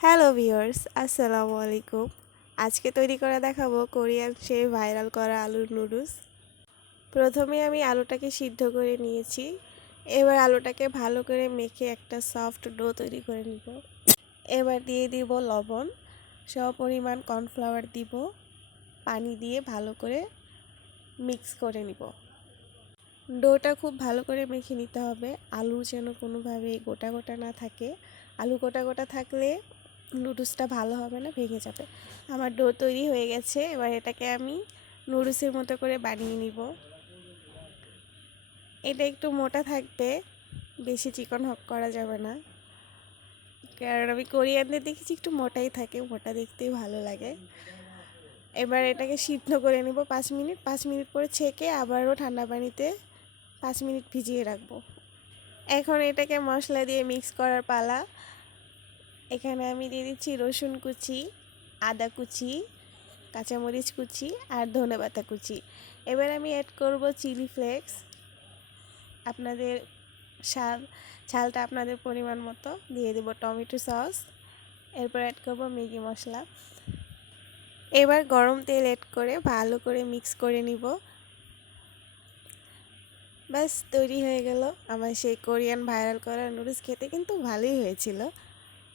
Hello viewers আসসালামু আলাইকুম। আজকে তৈরি করে দেখাবো কোরিয়ান সেই ভাইরাল করা আলুর নুডলস। প্রথমে আমি আলুটাকে সিদ্ধ করে নিয়েছি। এবার আলুটাকে ভালো করে মেখে একটা সফট ডো তৈরি করে নিব। এবার দিয়ে দিব লবণ সব পরিমাণ কর্নফ্লাওয়ার দিব, পানি দিয়ে ভালো করে মিক্স করে নিব। ডোটা খুব ভালো করে মেখে নিতে হবে। আলু যেন কোনোভাবে গোটা গোটা না থাকে। আলু গোটা গোটা থাকলে নুডলসটা ভালো হবে না, ভেঙে যাবে। আমার ডো তৈরি হয়ে গেছে, এবার এটাকে আমি নুডলসের মতো করে বানিয়ে নিব। এটা একটু মোটা থাকবে, বেশি চিকন হক করা যাবে না। কারণ আমি কোরিয়ানদের দেখেছি একটু মোটাই থাকে, মোটা দেখতেই ভালো লাগে। এবার এটাকে সিদ্ধ করে নিব পাঁচ মিনিট পাঁচ মিনিট পরে ছেঁকে আবারও ঠান্ডা পানিতে পাঁচ মিনিট ভিজিয়ে রাখব। এখন এটাকে মশলা দিয়ে মিক্স করার পালা। এখানে আমি দিয়ে দিচ্ছি রসুন কুচি, আদা কুচি, কাঁচামরিচ কুচি আর ধনে পাতা কুচি। এবার আমি অ্যাড করব চিলি ফ্লেক্স আপনাদের শাল ঝালটা আপনাদের পরিমাণ মতো দিয়ে দেবো টমেটো সস। এরপর অ্যাড করব ম্যাগি মশলা। এবার গরম তেল অ্যাড করে ভালো করে মিক্স করে নিব। ব্যাস, তৈরি হয়ে গেল। আমার সেই কোরিয়ান ভাইরাল করা নুডলস খেতে কিন্তু ভালোই হয়েছিল।